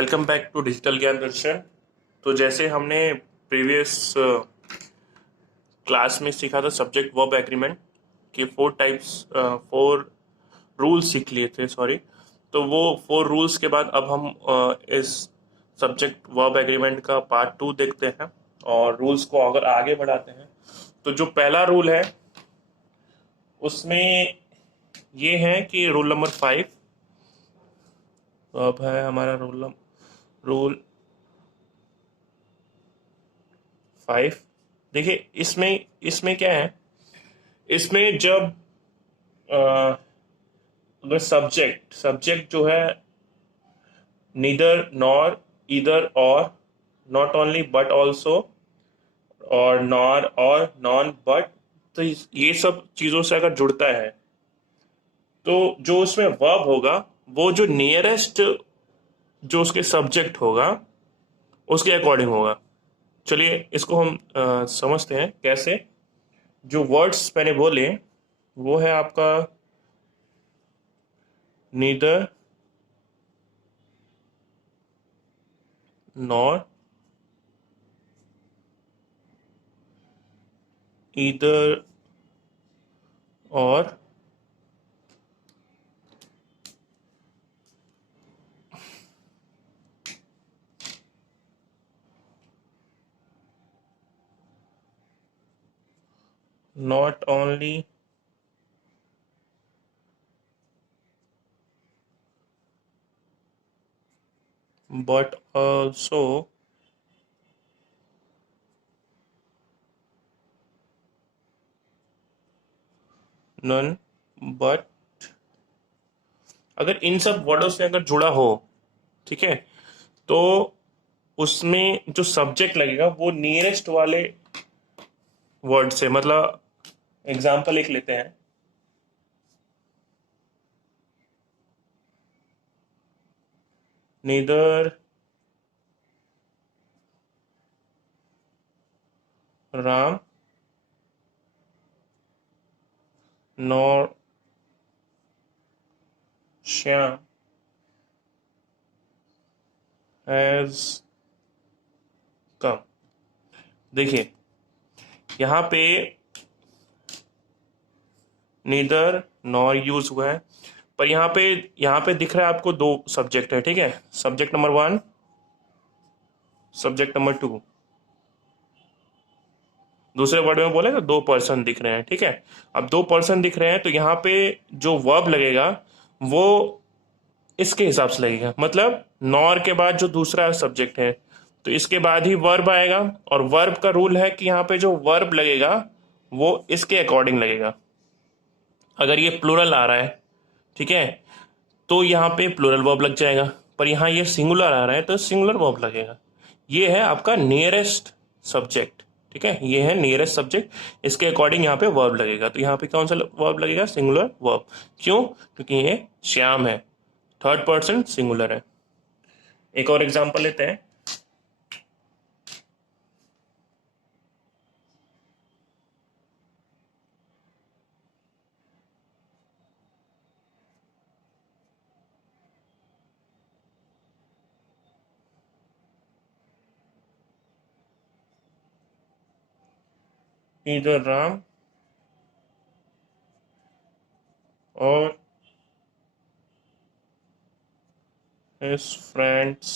Welcome back to digital ज्ञान दर्शन। तो जैसे हमने प्रीवियस क्लास में सीखा था सब्जेक्ट वर्ब एग्रीमेंट के फोर रूल्स सीख लिए थे, सॉरी। तो वो फोर रूल्स के बाद अब हम इस सब्जेक्ट वर्ब एग्रीमेंट का पार्ट 2 देखते हैं और रूल्स को अगर आगे बढ़ाते हैं। तो जो पहला रूल है उसमें ये है कि रूल नंबर 5, अब है हमारा रूल 5। देखिए इसमें इसमें क्या है, इसमें जब अ, अगर सब्जेक्ट सब्जेक्ट जो है नीदर नॉर इधर और नॉट ओनली बट ऑल्सो और नॉर और नॉन बट, तो ये सब चीजों से अगर जुड़ता है तो जो उसमें वर्ब होगा वो जो नियरेस्ट जो उसके सब्जेक्ट होगा उसके अकॉर्डिंग होगा। चलिए इसको हम समझते हैं कैसे। जो वर्ड्स मैंने बोले वो है आपका नीदर नॉर इधर और not only but also none but, अगर इन सब वर्डों से अगर जुड़ा हो, ठीक है, तो उसमें जो सब्जेक्ट लगेगा वो नियरेस्ट वाले वर्ड से, मतलब एग्जाम्पल एक लेते हैं। Neither Ram nor Shyam has come. देखिए यहाँ पे नीदर नॉर यूज हुआ है, पर यहाँ पे दिख रहा है आपको दो सब्जेक्ट है, ठीक है, सब्जेक्ट नंबर 1, सब्जेक्ट नंबर 2। दूसरे वर्ड में बोले तो दो पर्सन दिख रहे हैं, ठीक है। अब दो पर्सन दिख रहे हैं तो यहाँ पे जो वर्ब लगेगा वो इसके हिसाब से लगेगा, मतलब नॉर के बाद जो दूसरा सब्जेक्ट है तो इसके बाद ही वर्ब आएगा। और वर्ब का रूल है कि यहाँ पे जो वर्ब लगेगा वो इसके अकॉर्डिंग लगेगा। अगर ये प्लूरल आ रहा है, ठीक है, तो यहाँ पे प्लूरल वर्ब लग जाएगा, पर यहाँ ये सिंगुलर आ रहा है तो सिंगुलर वर्ब लगेगा। ये है आपका नियरेस्ट सब्जेक्ट, ठीक है, ये है नियरेस्ट सब्जेक्ट, इसके अकॉर्डिंग यहाँ पे वर्ब लगेगा। तो यहाँ पे कौन सा वर्ब लगेगा? Singular verb. क्यों? क्योंकि ये श्याम है, थर्ड पर्सन सिंगुलर है। एक और एग्जांपल लेते हैं। इधर राम और his friends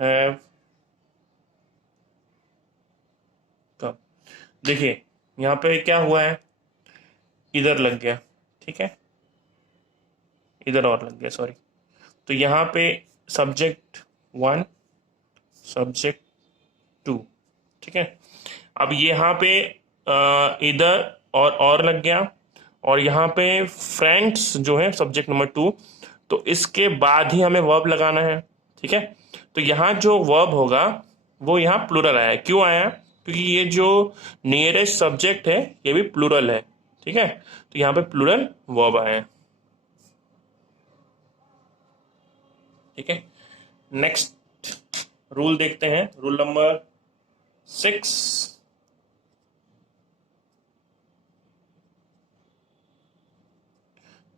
have come। देखिए यहाँ पे क्या हुआ है, इधर लग गया, ठीक है, इधर और लग गया, सॉरी। तो यहाँ पे सब्जेक्ट 1, सब्जेक्ट 2, ठीक है। अब यहाँ पे इधर और लग गया, और यहाँ पे फ्रेंड्स जो है सब्जेक्ट नंबर 2, तो इसके बाद ही हमें वर्ब लगाना है, ठीक है। तो यहाँ जो वर्ब होगा वो यहाँ प्लूरल आया है। क्यों आया? क्योंकि ये जो नियरेस्ट सब्जेक्ट है ये भी प्लूरल है, ठीक है, तो यहाँ पे प्लूरल वर्ब आया है, ठीक है। नेक्स्ट रूल देखते हैं, रूल नंबर 6।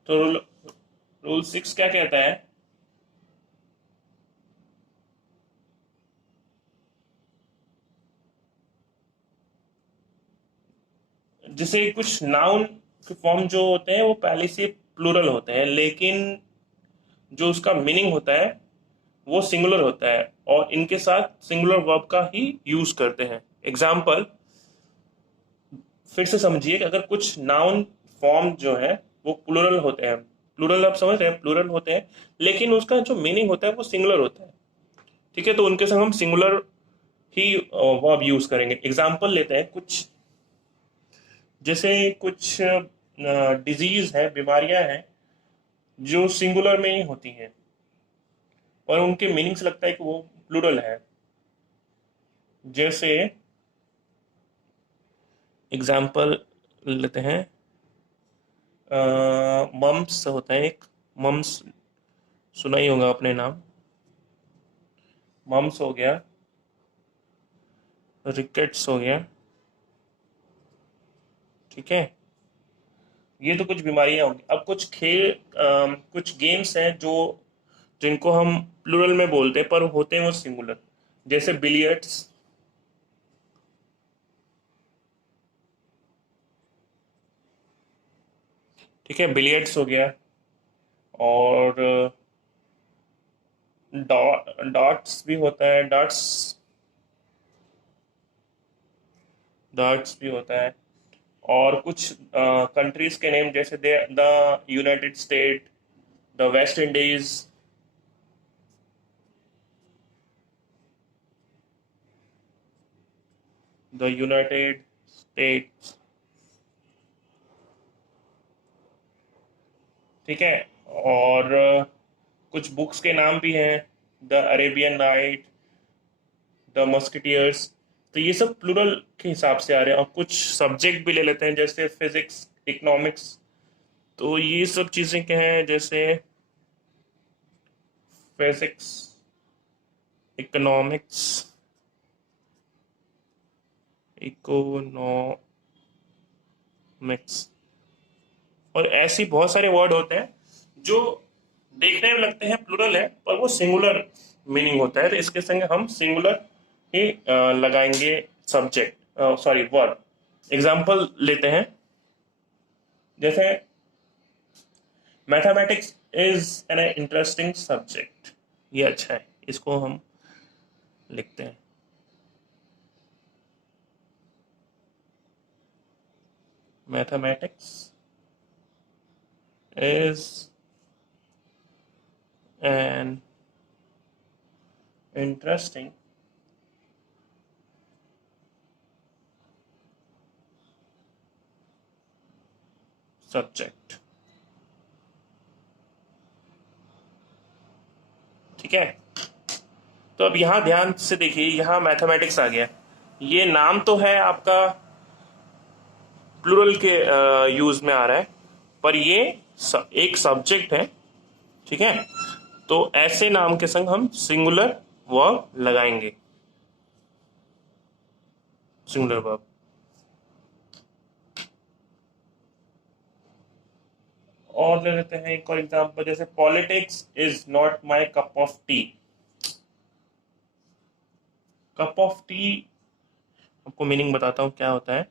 तो रूल 6 क्या कहता है? जैसे कुछ नाउन के फॉर्म जो होते हैं वो पहले से प्लूरल होते हैं, लेकिन जो उसका मीनिंग होता है वो सिंगुलर होता है, और इनके साथ सिंगुलर वर्ब का ही यूज करते हैं। एग्जाम्पल फिर से समझिए कि अगर कुछ नाउन फॉर्म जो है वो प्लूरल होते हैं, प्लूरल आप समझ रहे हैं, प्लूरल होते हैं, लेकिन उसका जो मीनिंग होता है वो सिंगुलर होता है। ठीक है, तो उनके संग हम सिंगुलर ही वर्ब यूज करेंगे। एग्जाम्पल लेते हैं कुछ, जैसे कुछ डिजीज है, बीमारियां हैं जो सिंगुलर में ही होती हैं और उनके मीनिंग से लगता है कि वो प्लूरल है। जैसे एग्जाम्पल लेते हैं, मम्स होता है एक, मम्स सुना ही होगा अपने नाम, मम्स हो गया, रिकेट्स हो गया। ठीक है, ये तो कुछ बीमारियां होंगी। अब कुछ खेल, कुछ गेम्स हैं जो जिनको हम प्लूरल में बोलते हैं पर होते हैं वो सिंगुलर। जैसे बिलियर्ड्स, ठीक है, बिलियर्ड्स हो गया, और डॉट्स भी होता है, डार्ट्स, डार्ट्स भी होता है। और कुछ कंट्रीज के नेम, जैसे the United state, the West Indies, the United states. ठीक है, और कुछ बुक्स के नाम भी हैं, the Arabian night, the musketeers. तो ये सब प्लूरल के हिसाब से आ रहे हैं। और कुछ सब्जेक्ट भी ले लेते हैं, जैसे फिजिक्स, इकोनॉमिक्स। तो ये सब चीज़ें क्या हैं, जैसे फिजिक्स, इकोनॉमिक्स, इकोनॉमिक्स, और ऐसी बहुत सारे वर्ड होते हैं जो देखने में लगते हैं प्लूरल है पर वो सिंगुलर मीनिंग होता है। तो इसके संग हम सिंगुलर ही लगाएंगे सब्जेक्ट, सॉरी वर्ड। एग्जाम्पल लेते हैं, जैसे mathematics is an interesting subject. ये अच्छा है, इसको हम लिखते हैं। Mathematics is an interesting subject। ठीक है, तो अब यहां ध्यान से देखिए, यहां मैथमेटिक्स आ गया। ये नाम तो है आपका प्लूरल के यूज में आ रहा है, पर ये एक सब्जेक्ट है। ठीक है, तो ऐसे नाम के संग हम सिंगुलर वर्ब लगाएंगे, सिंगुलर वर्ब। और ले लेते हैं एक और एग्जांपल, जैसे politics is not my cup of T. Cup of T, आपको मीनिंग बताता हूं क्या होता है।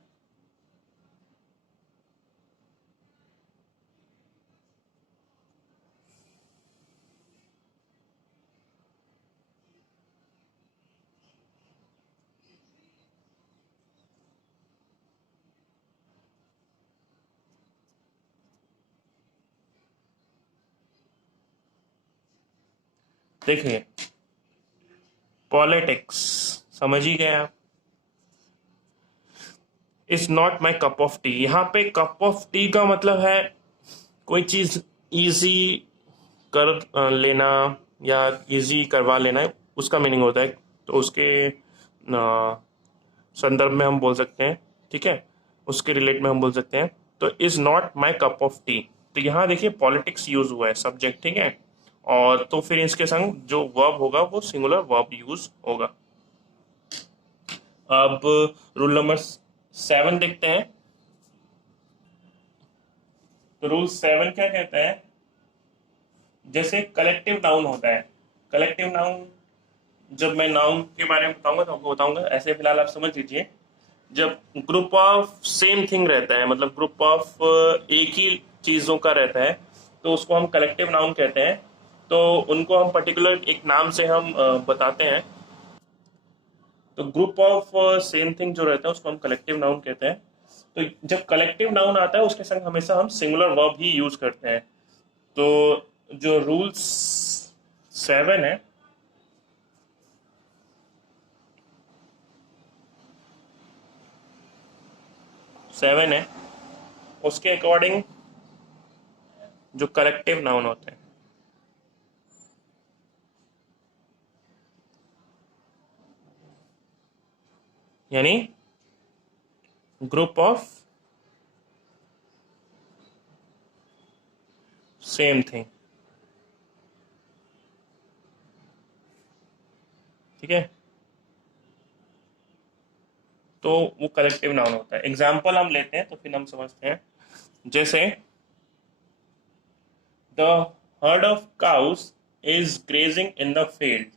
देखिए, पॉलिटिक्स समझ ही गए आप, is not my cup of T. यहाँ पे कप ऑफ टी का मतलब है कोई चीज इजी कर लेना या इजी करवा लेना है, उसका मीनिंग होता है। तो उसके संदर्भ में हम बोल सकते हैं, ठीक है, उसके रिलेट में हम बोल सकते हैं। तो is not my cup of T, तो यहाँ देखिए पॉलिटिक्स यूज हुआ है, सब्जेक्ट। ठीक है, और तो फिर इसके संग जो वर्ब होगा वो सिंगुलर वर्ब यूज होगा। अब रूल नंबर 7 देखते हैं। तो रूल 7 क्या कहता है, जैसे कलेक्टिव नाउन होता है, कलेक्टिव नाउन, जब मैं नाउन के बारे में बताऊंगा तो आपको बताऊंगा, ऐसे फिलहाल आप समझ लीजिए। जब ग्रुप ऑफ सेम थिंग रहता है, मतलब ग्रुप ऑफ एक ही चीजों का रहता है, तो उसको हम कलेक्टिव नाउन कहते हैं। तो उनको हम पर्टिकुलर एक नाम से हम बताते हैं। तो ग्रुप ऑफ सेम थिंग जो रहता है उसको हम कलेक्टिव नाउन कहते हैं। तो जब कलेक्टिव नाउन आता है उसके संग हमेशा हम सिंगुलर वर्ब ही यूज करते हैं। तो जो रूल्स 7 है, 7 है, उसके अकॉर्डिंग जो कलेक्टिव नाउन होते हैं, यानी ग्रुप ऑफ सेम थिंग, ठीक है, तो वो कलेक्टिव नाउन होता है। एग्जाम्पल हम लेते हैं तो फिर हम समझते हैं। जैसे the heard of cows is grazing in the field.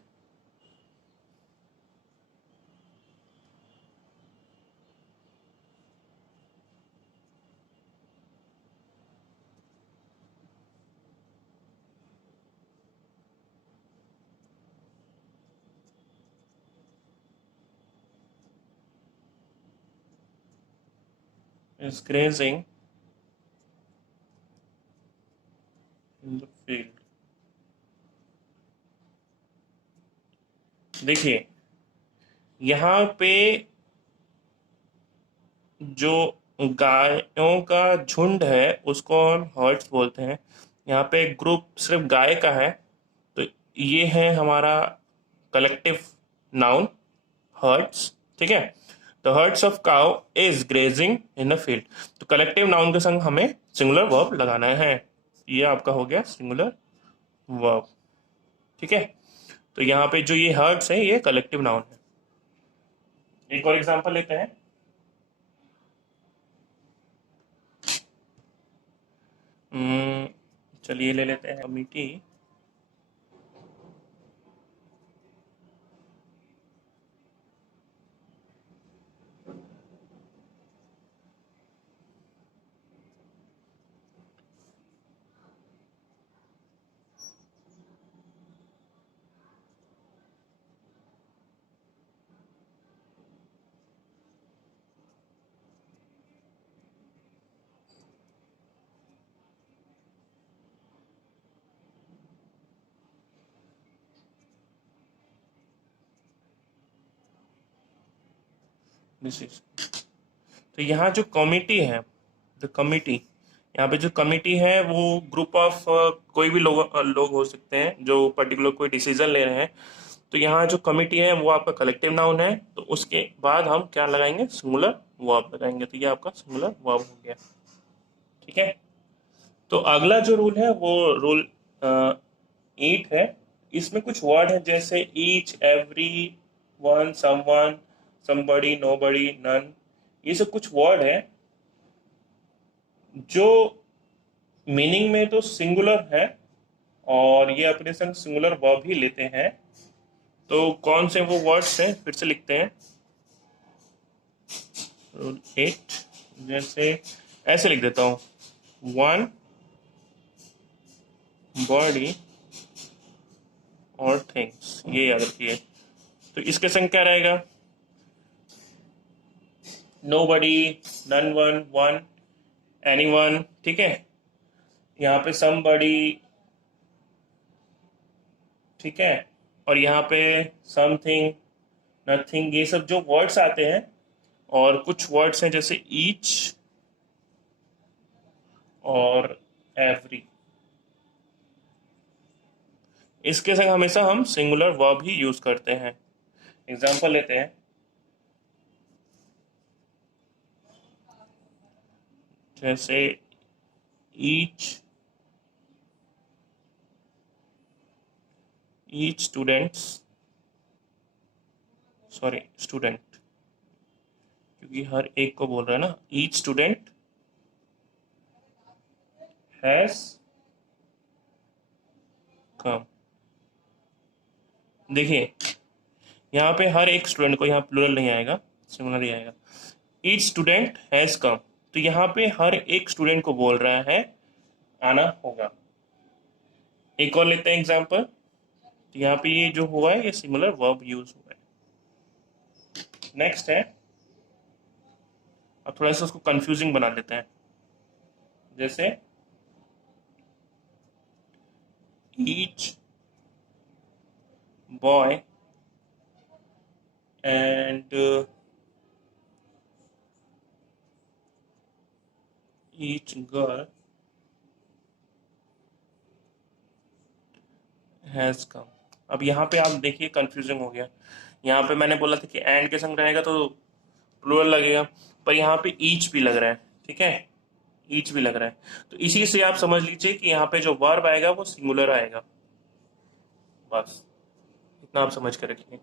Is grazing in the field. देखिए यहाँ पे जो गायों का झुंड है उसको हम हर्ड्स बोलते हैं। यहाँ पे ग्रुप सिर्फ गाय का है, तो ये है हमारा कलेक्टिव नाउन, हर्ड्स, ठीक है। The hertz of cow is grazing in the field. तो कलेक्टिव नाउन के संग हमें सिंगुलर वर्ब लगाना है। ये आपका हो गया सिंगुलर वर्ब, ठीक है। तो यहाँ पे जो ये हर्ड्स है ये कलेक्टिव नाउन है। एक और एग्जांपल लेते हैं। हम्म, चलिए ले लेते हैं कमिटी। दिस इज, तो यहाँ जो कमिटी है, द कमिटी, यहाँ पे जो कमिटी है वो ग्रुप ऑफ कोई भी लोग हो सकते हैं जो पर्टिकुलर कोई डिसीजन ले रहे हैं। तो यहाँ जो कमिटी है वो आपका कलेक्टिव नाउन है, तो उसके बाद हम क्या लगाएंगे, सिंगुलर वर्ब लगाएंगे। तो ये आपका सिंगुलर वर्ब हो गया, ठीक है। तो अगला जो रूल है वो रूल 8 है। इसमें कुछ वर्ड है जैसे each, every, one, someone, somebody, nobody, none, ये सब कुछ वर्ड है जो मीनिंग में तो सिंगुलर है और ये अपने संग सिंगुलर वर्ब ही लेते हैं। तो कौन से वो वर्ड्स हैं फिर से लिखते हैं। रूल 8, जैसे ऐसे लिख देता हूँ, वन बॉडी और थिंग्स, ये याद रखिए। तो इसके संग क्या रहेगा, nobody, none one, one, anyone, ठीक है। यहाँ पे समबडी, ठीक है, और यहाँ पे समथिंग, नथिंग, ये सब जो वर्ड्स आते हैं। और कुछ वर्ड्स हैं जैसे ईच और एवरी, इसके संग हमेशा हम सिंगुलर वर्ब ही यूज करते हैं। एग्जाम्पल लेते हैं। जैसे each, each students, sorry student, क्योंकि हर एक को बोल रहा है ना, ईच स्टूडेंट हैज कम। देखिए यहाँ पे हर एक स्टूडेंट को, यहाँ प्लूरल नहीं आएगा, सिंगुलर ही आएगा। ईच स्टूडेंट हैज कम, तो यहाँ पे हर एक स्टूडेंट को बोल रहा है आना होगा। एक और लेते हैं एग्जाम्पल। तो यहाँ पे ये जो हुआ है ये सिंगुलर वर्ब यूज हुआ है। नेक्स्ट है, अब थोड़ा सा उसको कंफ्यूजिंग बना लेते हैं। जैसे each boy and each girl has come. अब यहाँ पे आप देखिए कंफ्यूजिंग हो गया। यहाँ पे मैंने बोला था कि एंड के संग रहेगा तो प्लूरल लगेगा, पर यहाँ पे ईच भी लग रहा है, ठीक है, ईच भी लग रहा है। तो इसी से आप समझ लीजिए कि यहाँ पे जो वर्ब आएगा वो सिंगुलर आएगा। बस इतना आप समझ के रखिए।